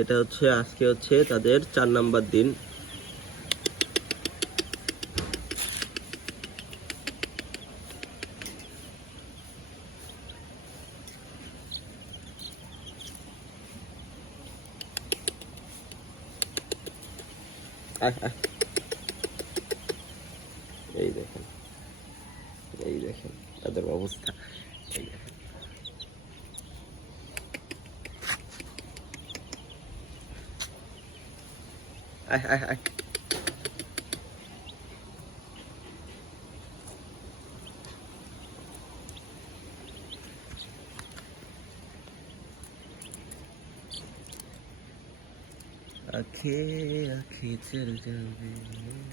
এটা হচ্ছে, আজকে হচ্ছে তাদের চার নাম্বার দিন। এই দেখেন এই দেখেন, তাদের অবস্থা। এই দেখেন। Okay, okay, tell me.